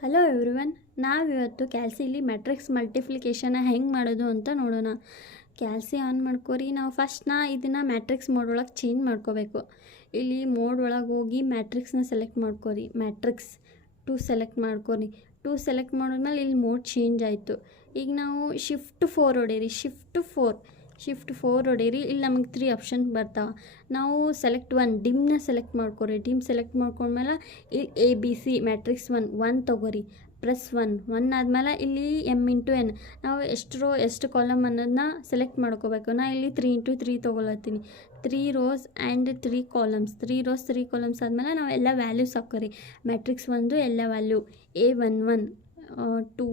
Hello everyone, ನಾವಿವತ್ತು ಕ್ಯಾಲ್ಸಿಲಿ matrix ಮಲ್ಟಿಪ್ಲಿಕೇಶನ್ನ ಹೆಂಗೆ ಮಾಡೋದು ಅಂತ ನೋಡೋಣ. ಕ್ಯಾಲ್ಸಿ ಆನ್ ಮಾಡ್ಕೊರಿ. ನಾವು ಇದನ್ನು ಮ್ಯಾಟ್ರಿಕ್ಸ್ ಮೋಡ್ ಒಳಗೆ ಚೇಂಜ್ ಮಾಡ್ಕೋಬೇಕು. ಇಲ್ಲಿ ಮೋಡ್ ಒಳಗೆ ಹೋಗಿ ಮ್ಯಾಟ್ರಿಕ್ಸ್ನ ಸೆಲೆಕ್ಟ್ ಮಾಡ್ಕೊರಿ. ಮ್ಯಾಟ್ರಿಕ್ಸ್ 2 ಸೆಲೆಕ್ಟ್ ಮಾಡ್ಕೊರಿ. 2 ಸೆಲೆಕ್ಟ್ ಮಾಡಿದ್ಮೇಲೆ ಇಲ್ಲಿ ಮೋಡ್ ಚೇಂಜ್ ಆಯಿತು. ಈಗ ನಾವು ಶಿಫ್ಟ್ 4 ಹೊಡೀರಿ. ಶಿಫ್ಟ್ 4 ಹೊಡೀರಿ. ಇಲ್ಲಿ ನಮಗೆ 3 ಆಪ್ಷನ್ ಬರ್ತಾವೆ. ನಾವು ಸೆಲೆಕ್ಟ್ 1 ಡಿಮ್ನ ಸೆಲೆಕ್ಟ್ ಮಾಡ್ಕೊರಿ. ಡಿಮ್ ಸೆಲೆಕ್ಟ್ ಮಾಡ್ಕೊಂಡ್ಮೇಲೆ ಇಲ್ಲಿ ABC ಮ್ಯಾಟ್ರಿಕ್ಸ್ 1 ತೊಗೋರಿ. ಪ್ಲಸ್ 1 ಆದಮೇಲೆ ಇಲ್ಲಿ M×N ನಾವು ಎಷ್ಟು ಕಾಲಮ್ ಅನ್ನೋದನ್ನ ಸೆಲೆಕ್ಟ್ ಮಾಡ್ಕೋಬೇಕು. ನಾ ಇಲ್ಲಿ 3×3 ತೊಗೊಳತ್ತೀನಿ. 3 rows and 3 columns. 3 rows 3 columns ಆದಮೇಲೆ ನಾವು ಎಲ್ಲ ವ್ಯಾಲ್ಯೂಸ್ ಹಾಕೋರಿ. ಮ್ಯಾಟ್ರಿಕ್ಸ್ 1 ಎಲ್ಲ value A11 2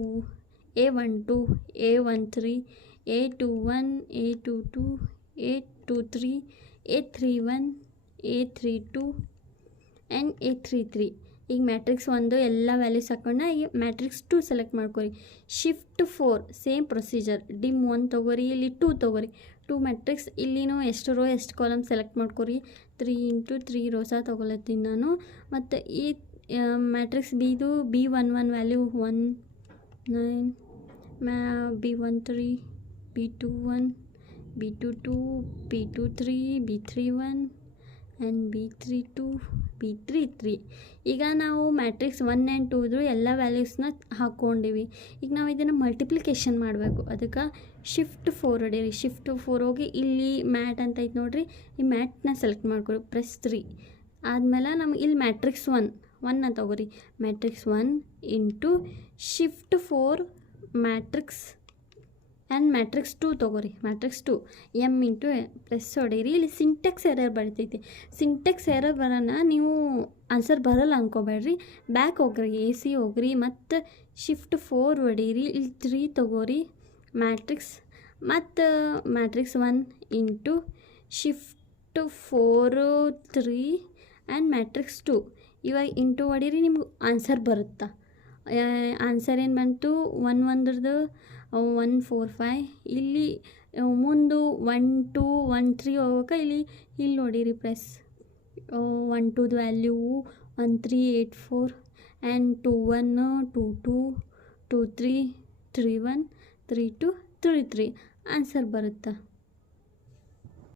A12 A13 A21 A22 A23 A31 A32 and A33. ಈಗ ಮ್ಯಾಟ್ರಿಕ್ಸ್ 1 ಎಲ್ಲ ವ್ಯಾಲ್ಯೂಸ್ ಹಾಕೊಂಡ ಈಗ ಮ್ಯಾಟ್ರಿಕ್ಸ್ 2 ಸೆಲೆಕ್ಟ್ ಮಾಡ್ಕೊರಿ. Shift 4 same procedure. ಡಿಮ್ 1 ತೊಗೋರಿ. ಇಲ್ಲಿ 2 ತೊಗೋರಿ. 2 ಮ್ಯಾಟ್ರಿಕ್ಸ್ ಇಲ್ಲಿನೂ ಎಷ್ಟು ರೋ ಎಷ್ಟು ಕಾಲಮ್ ಸೆಲೆಕ್ಟ್ ಮಾಡ್ಕೊರಿ. 3×3 ರೋಸ ತೊಗೊಳತ್ತೀನಿ ನಾನು. ಮತ್ತು ಈ matrix ಬಿದು B11 value 1 9 B13 B21 B22 B23 B31 and B32 B33. ಈಗ ನಾವು ಮ್ಯಾಟ್ರಿಕ್ಸ್ 1 ಆ್ಯಂಡ್ 2 ಎಲ್ಲ ವ್ಯಾಲ್ಯೂಸ್ನ ಹಾಕ್ಕೊಂಡಿವಿ. ಈಗ ನಾವು ಇದನ್ನು ಮಲ್ಟಿಪ್ಲಿಕೇಶನ್ ಮಾಡಬೇಕು. ಅದಕ್ಕೆ ಶಿಫ್ಟ್ 4 ಹೊಡೀರಿ. ಶಿಫ್ಟ್ 4 ಹೋಗಿ ಇಲ್ಲಿ ಮ್ಯಾಟ್ ಅಂತ ಐತೆ ನೋಡಿರಿ. ಈ ಮ್ಯಾಟ್ನ ಸೆಲೆಕ್ಟ್ ಮಾಡ್ಕೊರಿ. ಪ್ಲಸ್ 3 ಆದಮೇಲೆ ನಮ್ಗೆ ಇಲ್ಲಿ ಮ್ಯಾಟ್ರಿಕ್ಸ್ 1 ತೊಗೋರಿ. Matrix 1 into shift 4 matrix and matrix 2 ತೊಗೋರಿ. ಮ್ಯಾಟ್ರಿಕ್ಸ್ 2 M×N ಪ್ಲಸ್ ಹೊಡೀರಿ. ಇಲ್ಲಿ ಸಿಂಟೆಕ್ಸ್ ಎರರ್ ಬರ್ತೈತಿ. ಸಿಂಟೆಕ್ಸ್ ಎರರ್ ಬರೋಣ ನೀವು ಆನ್ಸರ್ ಬರೋಲ್ಲ ಅಂದ್ಕೋಬೇಡ್ರಿ. ಬ್ಯಾಕ್ ಹೋಗ್ರಿ. AC ಹೋಗ್ರಿ. ಮತ್ತು ಶಿಫ್ಟ್ 4 ಹೊಡೀರಿ. ಇಲ್ಲಿ 3 ತೊಗೋರಿ. ಮ್ಯಾಟ್ರಿಕ್ಸ್ ಮತ್ತು matrix 1 into shift 4 3 and matrix 2 ಇವಾಗ ಇಂಟು ಹೊಡೀರಿ. ನಿಮ್ಗೆ ಆನ್ಸರ್ ಬರುತ್ತಾ? ಆನ್ಸರ್ ಏನು ಬಂತು? 145. ಇಲ್ಲಿ ಮುಂದೆ 1 2 1 3 ಹೋಗೋಕೆ ಇಲ್ಲಿ ನೋಡಿರಿ. ಪ್ಲಸ್ 1 2 ವ್ಯಾಲ್ಯೂ 1384 ಆ್ಯಂಡ್ 21 22 23 31 32 33 ಆನ್ಸರ್ ಬರುತ್ತಾ?